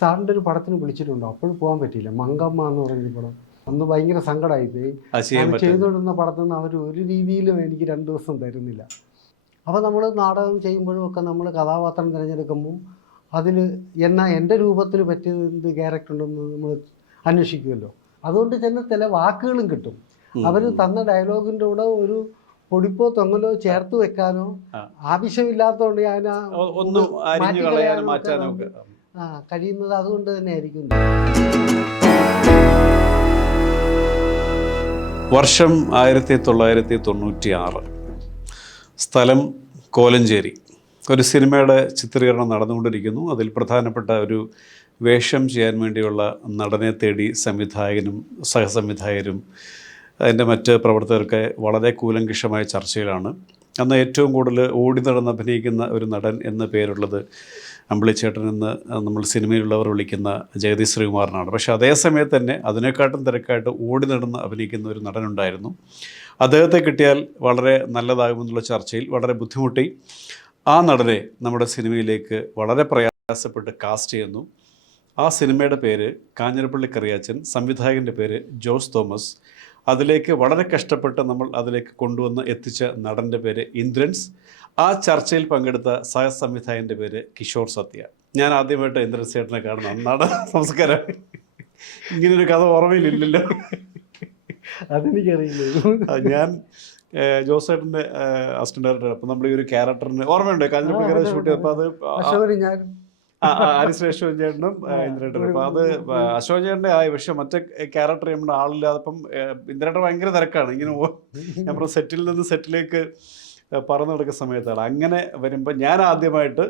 സാറിൻ്റെ ഒരു പടത്തിന് വിളിച്ചിട്ടുണ്ടോ? അപ്പോഴും പോകാൻ പറ്റിയില്ല. മങ്കമ്മ എന്ന് പറഞ്ഞ പടം. അന്ന് ഭയങ്കര സങ്കടമായിപ്പോയി. ഞാൻ ചെയ്തുകൊണ്ടിരുന്ന പടത്തിൽ നിന്ന് അവർ ഒരു രീതിയിലും എനിക്ക് 2 ദിവസം തരുന്നില്ല. അപ്പോൾ നമ്മൾ നാടകം ചെയ്യുമ്പോഴും ഒക്കെ നമ്മൾ കഥാപാത്രം തിരഞ്ഞെടുക്കുമ്പോൾ അതിൽ എൻ്റെ രൂപത്തിൽ പറ്റിയ എന്ത് ക്യാരക്ടർ ഉണ്ടെന്ന് നമ്മൾ അന്വേഷിക്കുമല്ലോ. അതുകൊണ്ട് തന്നെ ചില വാക്കുകളും കിട്ടും. അവർ തന്ന ഡയലോഗിൻ്റെ കൂടെ ഒരു പൊടിപ്പോ തൊങ്ങലോ ചേർത്ത് വെക്കാനോ ആവശ്യമില്ലാത്തതുകൊണ്ട് ഞാൻ കഴിയുന്നത് അതുകൊണ്ട് തന്നെ ആയിരിക്കും. വർഷം 1996, സ്ഥലം കോലഞ്ചേരി. ഒരു സിനിമയുടെ ചിത്രീകരണം നടന്നുകൊണ്ടിരിക്കുന്നു. അതിൽ പ്രധാനപ്പെട്ട ഒരു വേഷം ചെയ്യാൻ വേണ്ടിയുള്ള നടനെ തേടി സംവിധായകനും സഹസംവിധായകരും അതിൻ്റെ മറ്റ് പ്രവർത്തകർക്ക് വളരെ കൂലങ്കിഷമായ ചർച്ചയിലാണ്. അന്ന് ഏറ്റവും കൂടുതൽ ഓടി നടന്ന് അഭിനയിക്കുന്ന ഒരു നടൻ എന്ന പേരുള്ളത് അമ്പിളിച്ചേട്ടൻ എന്ന് നമ്മൾ സിനിമയിലുള്ളവർ വിളിക്കുന്ന ജഗദീഷ് ശ്രീകുമാറിനാണ്. പക്ഷേ അതേ സമയത്ത് തന്നെ അതിനെക്കാട്ടും തിരക്കായിട്ട് ഓടി നടന്ന് അഭിനയിക്കുന്ന ഒരു നടനുണ്ടായിരുന്നു. അദ്ദേഹത്തെ കിട്ടിയാൽ വളരെ നല്ലതാകുമെന്നുള്ള ചർച്ചയിൽ വളരെ ബുദ്ധിമുട്ടി ആ നടനെ നമ്മുടെ സിനിമയിലേക്ക് വളരെ പ്രയാസപ്പെട്ട് കാസ്റ്റ് ചെയ്യുന്നു. ആ സിനിമയുടെ പേര് കാഞ്ഞിരപ്പള്ളി കറിയാച്ചൻ, സംവിധായകൻ്റെ പേര് ജോസ് തോമസ്. അതിലേക്ക് വളരെ കഷ്ടപ്പെട്ട് നമ്മൾ അതിലേക്ക് കൊണ്ടുവന്ന് എത്തിച്ച നടൻ്റെ പേര് ഇന്ദ്രൻസ്. ആ ചർച്ചയിൽ പങ്കെടുത്ത സഹസംവിധായകൻ്റെ പേര് കിഷോർ സത്യ. ഞാൻ ആദ്യമായിട്ട് ഇന്ദ്രൻസ് ചേട്ടനെ കാണുന്ന നടൻ. നമസ്കാരം. ഇങ്ങനൊരു കഥ ഓർമ്മയിലില്ലല്ലോ. അതെനിക്കറിയില്ല. ഞാൻ ജോസേട്ടൻ്റെ അസിസ്റ്റന്റ് ഡയറക്ടർ. അപ്പം നമ്മൾ ഈ ഒരു ക്യാരക്ടറിന് ഓർമ്മയുണ്ട്, കാഞ്ഞിരപ്പള്ളി കറിയാച്ചൻ ഷൂട്ട് ചെയ്തപ്പോൾ അത് ഹരിശ്രേഷ്ഠ ചേട്ടനും ഇന്ദ്രേട്ടനും. അപ്പം അത് അശോക് ചേട്ടൻ്റെ ആയി. പക്ഷെ മറ്റേ ക്യാരക്ടർ നമ്മുടെ ആളില്ലാതപ്പം ഇന്ദ്രേട്ടൻ ഭയങ്കര തിരക്കാണ്. ഇങ്ങനെ നമ്മുടെ സെറ്റിൽ നിന്ന് സെറ്റിലേക്ക് പറന്നു നടക്കുന്ന സമയത്താണ്. അങ്ങനെ വരുമ്പോൾ ഞാൻ ആദ്യമായിട്ട്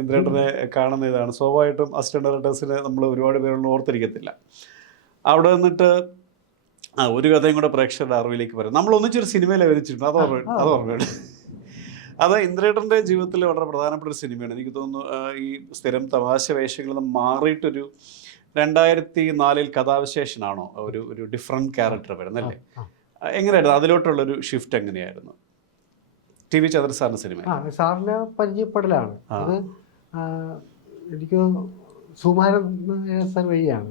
ഇന്ദ്രേട്ടനെ കാണുന്ന ഇതാണ്. സ്വാഭാവികമായിട്ടും അസിസ്റ്റന്റ് ഡയറക്ടേഴ്സിനെ നമ്മൾ ഒരുപാട് പേരൊന്നും ഓർത്തിരിക്കത്തില്ല. അവിടെ നിന്നിട്ട് ഒരു കഥയും കൂടെ പ്രേക്ഷകരുടെ അറിവിലേക്ക് വരും. നമ്മൾ ഒന്നിച്ചൊരു സിനിമയിൽ അഭിനയിച്ചിട്ടുണ്ട്. അത് ഓർമ്മയുണ്ട്. അത് ഇന്ദ്രേട്ടൻ്റെ ജീവിതത്തിൽ വളരെ പ്രധാനപ്പെട്ട ഒരു സിനിമയാണ്. എനിക്ക് തോന്നുന്നു ഈ സ്ഥിരം തമാശ വേഷങ്ങളിൽ നിന്ന് മാറിയിട്ടൊരു 2004 കഥാവിശേഷനാണോ ഒരു ഡിഫറെൻറ്റ് ക്യാരക്ടർ വരുന്നല്ലേ? എങ്ങനെയായിരുന്നു അതിലോട്ടുള്ളൊരു ഷിഫ്റ്റ്? എങ്ങനെയായിരുന്നു? ടി വി ചന്ദ്രൻ സാറിൻ്റെ സിനിമ. സാറിനെ പരിചയപ്പെടലാണ്. അത് എനിക്ക് സുകുമാരൻ സാർ വഴിയാണ്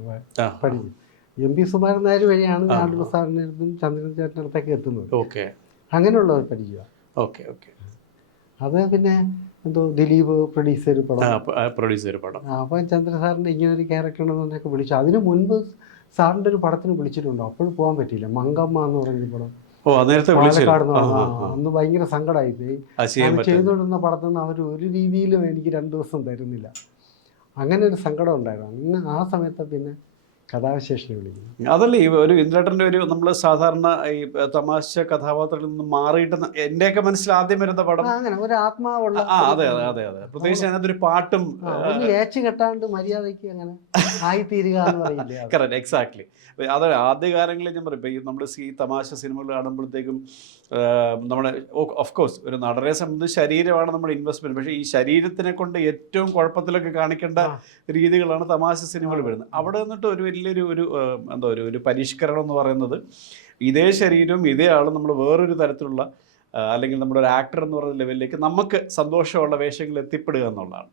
പരിചയം. MP സുകുമാരൻ നായർ വഴിയാണ് ആണ്ടൂർ സാറിൻ്റെ അടുത്തും ചന്ദ്രൻ ചേട്ടൻ്റെ അടുത്തൊക്കെ എത്തുന്നത്. ഓക്കെ, അങ്ങനെയുള്ള ഒരു പരിചയമാണ്. Okay okay. അത് പിന്നെ എന്തോ ദിലീപ് പ്രൊഡ്യൂസർ പടം. അപ്പം ചന്ദ്രൻ സാറിൻ്റെ ഇങ്ങനൊരു ക്യാരക്ടർ ഉണ്ടെന്നൊക്കെ വിളിച്ചു. അതിന് മുൻപ് സാറിൻ്റെ ഒരു പടത്തിന് വിളിച്ചിട്ടുണ്ടോ? അപ്പോഴും പോകാൻ പറ്റിയില്ല. മങ്കമ്മ എന്ന് പറഞ്ഞ പടം. പാലക്കാട്. അന്ന് ഭയങ്കര സങ്കടമായിപ്പോയി. ഞാൻ ചെയ്തുകൊണ്ടിരുന്ന പടത്തിൽ നിന്ന് അവർ ഒരു രീതിയിലും എനിക്ക് 2 ദിവസം തരുന്നില്ല. അങ്ങനെ ഒരു സങ്കടം ഉണ്ടായിരുന്നു. അന്ന് ആ സമയത്ത് പിന്നെ കഥാവിശേഷനെ വിളിക്കുന്നു. അതല്ലേ ഈ ഒരു ഇന്ദ്രേട്ടൻ്റെ ഒരു നമ്മൾ സാധാരണ ഈ തമാശ കഥാപാത്രത്തിൽ നിന്ന് മാറിയിട്ട് എൻ്റെയൊക്കെ മനസ്സിൽ ആദ്യം വരുന്ന പടം അങ്ങനെ ഒരു ആത്മാവുള്ള. അതെ അതെ അതെ അതെ. പ്രത്യേകിച്ച് അതിനകത്തൊരു പാട്ടും ഏച്ച് കെട്ടാണ്ട് മര്യാദയ്ക്ക് അങ്ങനെ ആയിത്തീരുക എന്ന് പറയില്ലേ? Correct, exactly. അത് ആദ്യകാലങ്ങളിൽ ഞാൻ പറയും, ഇപ്പോൾ നമ്മൾ ഈ തമാശ സിനിമകൾ കാണുമ്പോഴത്തേക്കും നമ്മുടെ ഓഫ്കോഴ്സ് ഒരു നടനെ സംബന്ധിച്ച് ശരീരമാണ് നമ്മുടെ ഇൻവെസ്റ്റ്മെൻറ്റ്. പക്ഷേ ഈ ശരീരത്തിനെ കൊണ്ട് ഏറ്റവും കുഴപ്പത്തിലൊക്കെ കാണിക്കേണ്ട രീതികളാണ് തമാശ സിനിമകൾ വരുന്നത്. അവിടെ നിന്നിട്ട് ഒരു വലിയൊരു ഒരു പരിഷ്കരണം എന്ന് പറയുന്നത് ഇതേ ശരീരവും ഇതേ ആളും നമ്മൾ വേറൊരു തരത്തിലുള്ള അല്ലെങ്കിൽ നമ്മുടെ ഒരു ആക്ടർ എന്ന് പറയുന്ന ലെവലിലേക്ക് നമുക്ക് സന്തോഷമുള്ള വേഷങ്ങളിൽ എത്തിപ്പെടുക എന്നുള്ളതാണ്.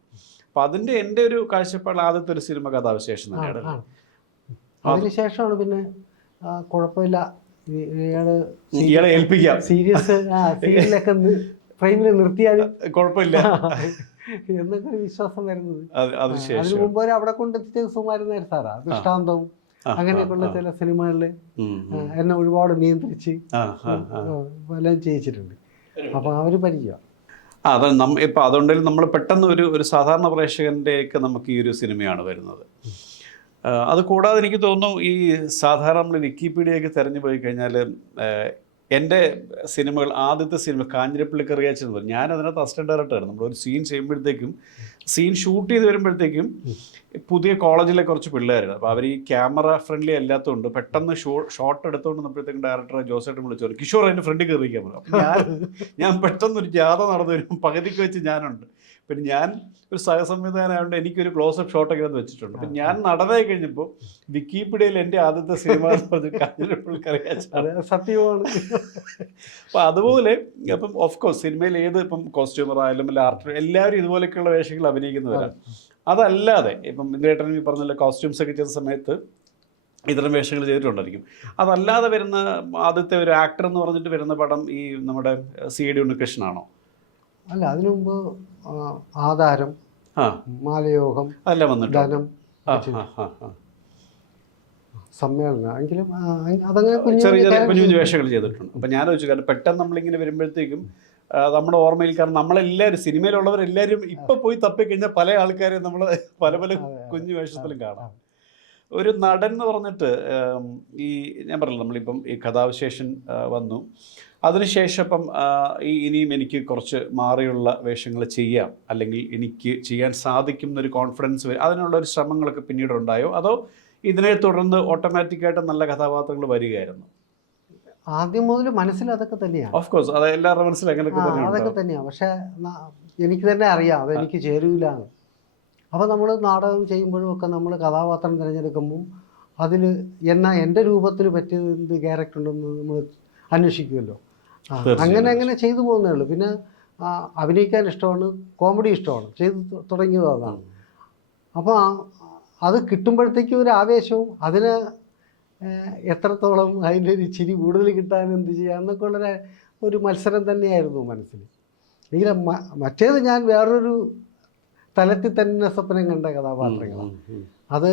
അപ്പം അതിൻ്റെ എൻ്റെ ഒരു കാഴ്ചപ്പാട് ആദ്യത്തെ ഒരു സിനിമ കഥാവിശേഷം തന്നെയാണ്. അതിനുശേഷമാണ് പിന്നെ കുഴപ്പമില്ല ഇയാളെ ഏൽപ്പിക്കാം, സീരിയസ് സീരിയലൊക്കെ ഫ്രെയിമിൽ നിർത്തിയാലും കുഴപ്പമില്ല എന്നൊക്കെ വിശ്വാസം വരുന്നത്. അതിനു മുമ്പ് അവിടെ കൊണ്ടെത്തിച്ചത് സുകുമാരൻ നായർ സാറാ. ദൃഷ്ടാന്തവും അങ്ങനെയൊക്കെയുള്ള ചില സിനിമകളിൽ എന്നെ ഒരുപാട് നിയന്ത്രിച്ച് എല്ലാം ചെയ്യിച്ചിട്ടുണ്ട്. അപ്പൊ അവര് പരിചയം. അത് ഇപ്പം അതുകൊണ്ടെങ്കിലും നമ്മൾ പെട്ടെന്ന് ഒരു സാധാരണ പ്രേക്ഷകൻ്റെയൊക്കെ നമുക്ക് ഈ ഒരു സിനിമയാണ് വരുന്നത്. അത് കൂടാതെ എനിക്ക് തോന്നുന്നു ഈ സാധാരണ നമ്മൾ വിക്കിപീഡിയയൊക്കെ തിരഞ്ഞു പോയി കഴിഞ്ഞാൽ എൻ്റെ സിനിമകൾ, ആദ്യത്തെ സിനിമ കാഞ്ഞിരപ്പള്ളി കറിയാച്ചൻ എന്ന് പറയും. ഞാൻ അതിനകത്ത് അസിസ്റ്റന്റ് ഡയറക്ടറായിരുന്നു. നമ്മളൊരു സീൻ ചെയ്യുമ്പോഴത്തേക്കും സീൻ ഷൂട്ട് ചെയ്ത് വരുമ്പോഴത്തേക്കും പുതിയ കോളേജിലെ കുറച്ച് പിള്ളേരാണ്. അപ്പോൾ അവർ ഈ ക്യാമറ ഫ്രണ്ട്ലി അല്ലാത്തതുകൊണ്ട് പെട്ടെന്ന് ഷോട്ട് എടുത്തുകൊണ്ട് വന്നപ്പോഴത്തേക്കും ഡയറക്ടറെ ജോസേട്ടൻ വിളിച്ചു, കിഷോർ അതിൻ്റെ ഫ്രണ്ടിൽ കയറി ക്യാമറ. അപ്പം ഞാൻ പെട്ടെന്നൊരു ജാഥ നടന്നു വരും, പകുതിക്ക് വെച്ച് ഞാനുണ്ട്. പിന്നെ ഞാൻ ഒരു സഹസംവിധാനമായതുകൊണ്ട് എനിക്കൊരു ക്ലോസപ്പ് ഷോട്ടൊക്കെ അത് വെച്ചിട്ടുണ്ട്. അപ്പം ഞാൻ നടനായി കഴിഞ്ഞപ്പോൾ വിക്കിപീഡിയയിൽ എൻ്റെ ആദ്യത്തെ സിനിമ എന്ന് പറഞ്ഞ് കാഞ്ഞിരപ്പള്ളി കറിയാച്ചൻ സത്യമാണ്. അപ്പം അതുപോലെ അപ്പം ഓഫ് കോഴ്സ് സിനിമയിൽ ഇപ്പം കോസ്റ്റ്യൂമർ ആയാലും അല്ല ആർട്ടിസ്റ്റ് എല്ലാവരും ഇതുപോലെയൊക്കെയുള്ള വേഷങ്ങൾ അഭിനയിക്കുന്നവരാണ്. അതല്ലാതെ ഇപ്പം ഇന്ദ്രേട്ടൻ ഈ പറഞ്ഞ കോസ്റ്റ്യൂംസ് ഒക്കെ ചെയ്ത സമയത്ത് ഇത്തരം വേഷങ്ങൾ ചെയ്തിട്ടുണ്ടായിരിക്കും. അതല്ലാതെ വരുന്ന ആദ്യത്തെ ഒരു ആക്ടർ എന്ന് പറഞ്ഞിട്ട് വരുന്ന പടം ഈ നമ്മുടെ CID ഉണ്ണികൃഷ്ണനാണോ? അല്ല, അതിനു മുമ്പ് ആധാരം, ആ, മാലയോഗം, അതെല്ലാം വന്നിട്ടുണ്ട്. ധനം, ആ ആ ആ ആ സമ്മേളനം, എങ്കിലും അതങ്ങനെ ചെറിയ ചെറിയ കുഞ്ഞു കുഞ്ഞു വേഷങ്ങൾ ചെയ്തിട്ടുണ്ട്. അപ്പം ഞാൻ ചോദിച്ചു, കാരണം പെട്ടെന്ന് നമ്മളിങ്ങനെ വരുമ്പോഴത്തേക്കും നമ്മുടെ ഓർമ്മയിൽ, കാരണം നമ്മളെല്ലാവരും സിനിമയിലുള്ളവരെല്ലാവരും ഇപ്പം പോയി തപ്പിക്കഴിഞ്ഞാൽ പല ആൾക്കാരെയും നമ്മൾ പല പല കുഞ്ഞു വേഷത്തിലും കാണാം. ഒരു നടൻ എന്ന് പറഞ്ഞിട്ട് ഈ ഞാൻ പറഞ്ഞില്ല, നമ്മളിപ്പം ഈ കഥാവിശേഷൻ വന്നു, അതിനുശേഷം ഇപ്പം ഇനിയും എനിക്ക് കുറച്ച് മാറിയുള്ള വേഷങ്ങൾ ചെയ്യാം, അല്ലെങ്കിൽ എനിക്ക് ചെയ്യാൻ സാധിക്കും എന്നൊരു കോൺഫിഡൻസ് വരും, അതിനുള്ളൊരു ശ്രമങ്ങളൊക്കെ പിന്നീട് ഉണ്ടായോ, അതോ ഇതിനെ തുടർന്ന് ഓട്ടോമാറ്റിക്കായിട്ട് നല്ല കഥാപാത്രങ്ങൾ വരികയായിരുന്നു? ആദ്യം മുതൽ മനസ്സിൽ അതൊക്കെ തന്നെയാണ്. ഓഫ് കോഴ്സ്, അത് എല്ലാവരുടെ മനസ്സിൽ അതൊക്കെ തന്നെയാണ്. പക്ഷെ എനിക്ക് തന്നെ അറിയാം അതെനിക്ക് ചേരൂല. അപ്പോൾ നമ്മൾ നാടകം ചെയ്യുമ്പോഴും ഒക്കെ നമ്മൾ കഥാപാത്രം തിരഞ്ഞെടുക്കുമ്പോൾ അതിൽ എൻ്റെ രൂപത്തിൽ പറ്റിയത് എന്ത് ക്യാരക്ടർ ഉണ്ടെന്ന് നമ്മൾ അന്വേഷിക്കുമല്ലോ. അങ്ങനെ ചെയ്തു പോകുന്നേ ഉള്ളൂ. പിന്നെ അഭിനയിക്കാൻ ഇഷ്ടമാണ്, കോമഡി ഇഷ്ടമാണ്, ചെയ്ത് തുടങ്ങിയത് അതാണ്. അപ്പോൾ അത് കിട്ടുമ്പോഴത്തേക്കും ഒരു ആവേശവും, അതിന് എത്രത്തോളം അതിൻ്റെ ഒരു ചിരി കൂടുതൽ കിട്ടാൻ എന്ത് ചെയ്യാം എന്നൊക്കെ ഉള്ളൊരു ഒരു മത്സരം തന്നെയായിരുന്നു മനസ്സിൽ. എങ്കിലും മറ്റേത് ഞാൻ വേറൊരു തലത്തിൽ തന്നെ സ്വപ്നം കണ്ട കഥാപാത്രങ്ങളാണ്. അത്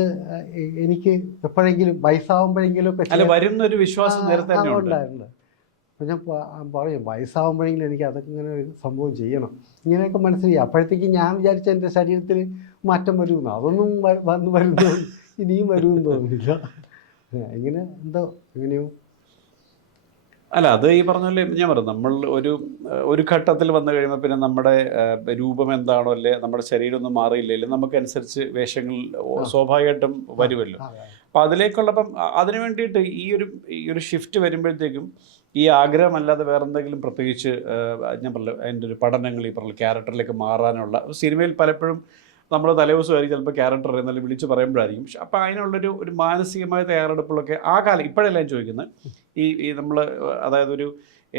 എനിക്ക് എപ്പോഴെങ്കിലും വയസ്സാവുമ്പോഴെങ്കിലും ഒക്കെ വരുന്നൊരു വിശ്വാസം നേരത്തെ ഉണ്ടായിട്ടുണ്ട്. അപ്പോൾ ഞാൻ പറയും, വയസ്സാവുമ്പോഴെങ്കിലും എനിക്ക് അതൊക്കെ ഇങ്ങനെ ഒരു സംഭവം ചെയ്യണം, ഇങ്ങനെയൊക്കെ മനസ്സിലായി. അപ്പോഴത്തേക്ക് ഞാൻ വിചാരിച്ച എൻ്റെ ശരീരത്തിൽ മാറ്റം വരുമെന്ന്, അതൊന്നും വരുന്നു ഇനിയും വരുമെന്ന് തോന്നുന്നില്ല. ഇങ്ങനെ എന്തോ എങ്ങനെയോ. അല്ല, അത് ഈ പറഞ്ഞാൽ ഞാൻ പറഞ്ഞു, നമ്മൾ ഒരു ഘട്ടത്തിൽ വന്നു കഴിയുമ്പോൾ പിന്നെ നമ്മുടെ രൂപം എന്താണോ, അല്ലേ നമ്മുടെ ശരീരമൊന്നും മാറിയില്ലെങ്കിൽ നമുക്കനുസരിച്ച് വേഷങ്ങൾ സ്വാഭാവികമായിട്ടും വരുമല്ലോ. അപ്പം അതിലേക്കുള്ളപ്പം അതിന് വേണ്ടിയിട്ട് ഈ ഒരു ഷിഫ്റ്റ് വരുമ്പോഴത്തേക്കും ഈ ആഗ്രഹമല്ലാതെ വേറെ എന്തെങ്കിലും പ്രത്യേകിച്ച് ഞാൻ പറഞ്ഞു അതിൻ്റെ ഒരു പഠനങ്ങൾ, ഈ പറഞ്ഞ ക്യാരക്ടറിലേക്ക് മാറാനുള്ള സിനിമയിൽ പലപ്പോഴും നമ്മൾ തലേദിവസമായിരിക്കും ചിലപ്പോൾ ക്യാരക്ടർ എന്നാലും വിളിച്ച് പറയുമ്പോഴായിരിക്കും. പക്ഷെ അപ്പോൾ അതിനുള്ളൊരു മാനസികമായ തയ്യാറെടുപ്പുകളൊക്കെ ആ കാലം, ഇപ്പോഴല്ല ഞാൻ ചോദിക്കുന്നത്, ഈ നമ്മൾ അതായത്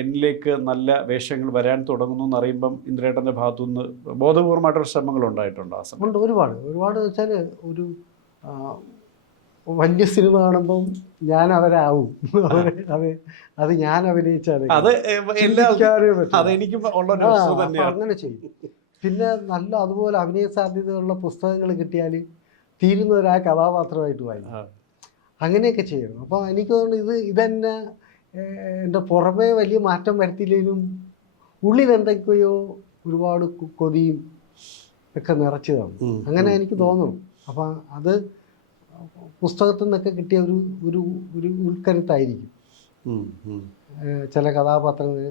എന്നിലേക്ക് നല്ല വേഷങ്ങൾ വരാൻ തുടങ്ങുന്നു എന്നറിയുമ്പം ഇന്ദ്രേട്ടൻ്റെ ഭാഗത്തുനിന്ന് ബോധപൂർവമായിട്ടൊരു ശ്രമങ്ങൾ ഉണ്ടായിട്ടുണ്ടോ? ആ സമയം ഒരുപാട് വെച്ചാൽ ഒരു വലിയ സിനിമ കാണുമ്പം ഞാൻ അവരാവും, അത് ഞാൻ അഭിനയിച്ചാണ്, അങ്ങനെ ചെയ്യും. പിന്നെ നല്ല അതുപോലെ അഭിനയ സാധ്യതയുള്ള പുസ്തകങ്ങൾ കിട്ടിയാൽ തീരുന്നവർ ആ കഥാപാത്രമായിട്ട് വായിക്കും, അങ്ങനെയൊക്കെ ചെയ്യണം. അപ്പോൾ എനിക്ക് തോന്നുന്നു ഇതെന്നെ എൻ്റെ പുറമേ വലിയ മാറ്റം വരുത്തിയില്ലെങ്കിലും ഉള്ളിൽ എന്തൊക്കെയോ ഒരുപാട് കൊതിയും ഒക്കെ നിറച്ചതാണ്, അങ്ങനെ എനിക്ക് തോന്നുന്നു. അപ്പം അത് പുസ്തകത്തിൽ നിന്നൊക്കെ കിട്ടിയ ഒരു ഉൾക്കരുത്തായിരിക്കും. ചില കഥാപാത്രങ്ങൾ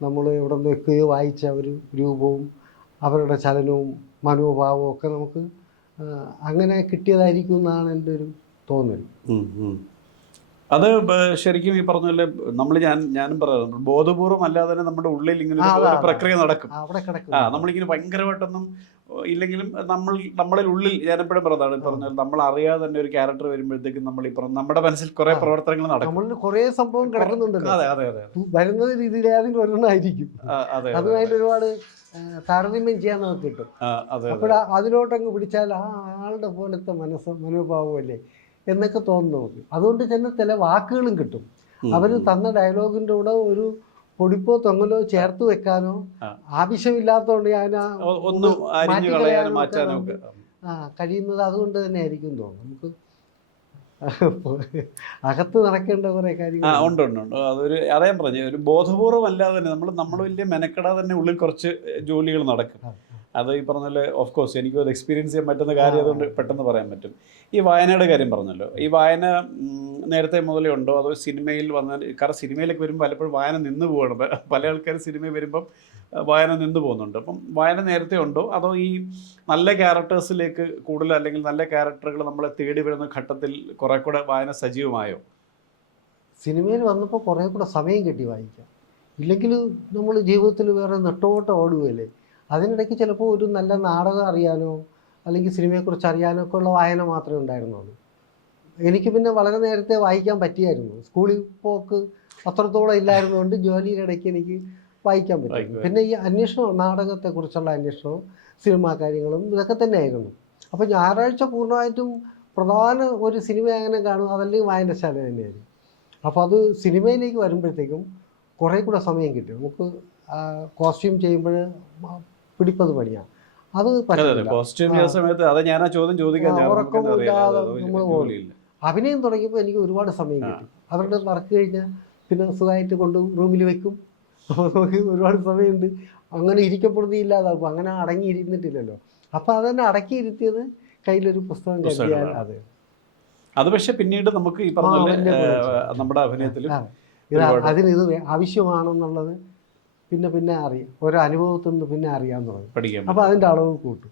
നമ്മൾ എവിടെ നിന്നൊക്കെയോ വായിച്ച ഒരു രൂപവും അവരുടെ ചലനവും മനോഭാവവും ഒക്കെ നമുക്ക് അങ്ങനെ കിട്ടിയതായിരിക്കും എന്നാണ് എൻ്റെ ഒരു തോന്നൽ. അത് ശരിക്കും ഈ പറഞ്ഞ പോലെ ഞാനും പറയാറുണ്ട്, ബോധപൂർവം അല്ലാതെ തന്നെ നമ്മുടെ ഉള്ളിൽ ഇങ്ങനെ ഒരു പ്രക്രിയ നടക്കും. നമ്മളിങ്ങനെ ഭയങ്കരമായിട്ടൊന്നും ഇല്ലെങ്കിലും നമ്മളിൽ ഉള്ളിൽ, ഞാനെപ്പോഴും പറഞ്ഞാൽ നമ്മൾ അറിയാതെ തന്നെ ഒരു ക്യാരക്ടർ വരുമ്പോഴത്തേക്കും നമ്മൾ ഈ പറഞ്ഞ നമ്മുടെ മനസ്സിൽ കുറെ പ്രവർത്തനങ്ങൾ നടക്കും, നമ്മളിൽ കുറെ സംഭവം കിടക്കുന്നുണ്ടല്ലോ. അതെ വരുന്ന രീതിയിൽ ഏതെങ്കിലും ഒരെണ്ണമായിരിക്കും, അതുമായിട്ട് ഒരുപാട് താരതമ്യം ചെയ്യാൻ നമുക്ക് കിട്ടും. അപ്പോൾ അതിലോട്ടങ്ങ് പിടിച്ചാൽ ആ ആളുടെ പോലത്തെ മനോഭാവമല്ലേ എന്നൊക്കെ തോന്നുന്നു നമുക്ക്. അതുകൊണ്ട് തന്നെ ചില വാക്കുകളും കിട്ടും. അവർ തന്ന ഡയലോഗിൻ്റെ കൂടെ ഒരു പൊടിപ്പോ തൊങ്ങലോ ചേർത്ത് വെക്കാനോ ആവശ്യമില്ലാത്തതുകൊണ്ട് ഞാൻ കഴിയുന്നത് അതുകൊണ്ട് തന്നെ ആയിരിക്കും തോന്നുന്നു. നമുക്ക് അകത്ത് നടക്കേണ്ട കുറേ കാര്യങ്ങൾ ഉണ്ട്. അതേ പറഞ്ഞു, ഒരു ബോധപൂർവം അല്ലാതെ തന്നെ നമ്മൾ വലിയ മെനക്കെടാതെ തന്നെ ഉള്ളിൽ കുറച്ച് ജോലികൾ നടക്കും. അത് ഈ പറഞ്ഞ പോലെ ഓഫ് കോഴ്സ് എനിക്കും അത് എക്സ്പീരിയൻസ് ചെയ്യാൻ പറ്റുന്ന കാര്യം, അതുകൊണ്ട് പെട്ടെന്ന് പറയാൻ പറ്റും. ഈ വായനയുടെ കാര്യം പറഞ്ഞല്ലോ, ഈ വായന നേരത്തെ മുതലേ ഉണ്ടോ, അതോ സിനിമയിൽ വന്നാൽ, കാരണം സിനിമയിലേക്ക് വരുമ്പോൾ പലപ്പോഴും വായന നിന്ന് പോകണം, പല ആൾക്കാർ സിനിമയിൽ വരുമ്പം വായന നിന്ന് പോകുന്നുണ്ട്. അപ്പം വായന നേരത്തെ ഉണ്ടോ, അതോ ഈ നല്ല ക്യാരക്ടേഴ്സിലേക്ക് കൂടുതൽ, അല്ലെങ്കിൽ നല്ല ക്യാരക്ടറുകൾ നമ്മളെ തേടി വരുന്ന ഘട്ടത്തിൽ കുറെ കൂടെ വായന സജീവമായോ? സിനിമയിൽ വന്നപ്പോൾ കുറേ കൂടെ സമയം കിട്ടി വായിക്കാം. ഇല്ലെങ്കിൽ നമ്മൾ ജീവിതത്തിൽ വേറെ നെട്ടോട്ടം ഓടുകയല്ലേ. അതിനിടയ്ക്ക് ചിലപ്പോൾ ഒരു നല്ല നാടകം അറിയാനോ അല്ലെങ്കിൽ സിനിമയെക്കുറിച്ച് അറിയാനോ ഒക്കെ ഉള്ള വായന മാത്രമേ ഉണ്ടായിരുന്നുള്ളൂ. എനിക്ക് പിന്നെ വളരെ നേരത്തെ വായിക്കാൻ പറ്റിയായിരുന്നു. സ്കൂളിൽ പോക്ക് അത്രത്തോളം ഇല്ലായിരുന്നുകൊണ്ട് ജോലിയുടെ ഇടയ്ക്ക് എനിക്ക് വായിക്കാൻ പറ്റും. പിന്നെ ഈ അന്വേഷണം, നാടകത്തെക്കുറിച്ചുള്ള അന്വേഷണവും സിനിമാ കാര്യങ്ങളും ഇതൊക്കെ തന്നെയായിരുന്നു. അപ്പോൾ ഞായറാഴ്ച പൂർണ്ണമായിട്ടും പ്രധാന ഒരു സിനിമ എങ്ങനെ കാണും, അതല്ലെങ്കിൽ വായനശാല തന്നെയായിരിക്കും. അപ്പോൾ അത് സിനിമയിലേക്ക് വരുമ്പോഴത്തേക്കും കുറേ കൂടെ സമയം കിട്ടും. നമുക്ക് കോസ്റ്റ്യൂം ചെയ്യുമ്പോൾ പിടിപ്പത് പണിയാണ്, അത് സമയത്ത് അത് ഞാൻ ആ ചോദ്യം ചോദിക്കാൻ ഉറക്കമില്ലാതെ നമ്മൾ പോകും. അഭിനയം തുടങ്ങിയപ്പോൾ എനിക്ക് ഒരുപാട് സമയം കിട്ടി. അവരുടെ വർക്ക് കഴിഞ്ഞാൽ പിന്നെ സുഖമായിട്ട് കൊണ്ട് റൂമിൽ വെക്കും. അപ്പോൾ നമുക്ക് ഒരുപാട് സമയമുണ്ട്. അങ്ങനെ ഇരിക്കപ്പെടുന്നില്ലാതാകും, അങ്ങനെ അടങ്ങിയിരുന്നിട്ടില്ലല്ലോ. അപ്പോൾ അതന്നെ അടക്കിയിരുത്തിയത് കയ്യിലൊരു പുസ്തകം കരുതിയാൽ അത് പക്ഷെ പിന്നീട് നമുക്ക് ഈ പറഞ്ഞ നമ്മുടെ അഭിനയത്തിലും അതിനിത് ആവശ്യമാണെന്നുള്ളത് പിന്നെ അറിയാം, ഓരോ അനുഭവത്തിൽ നിന്ന് പിന്നെ അറിയാൻ തുടങ്ങും. അപ്പോൾ അതിൻ്റെ അളവ് കൂട്ടും.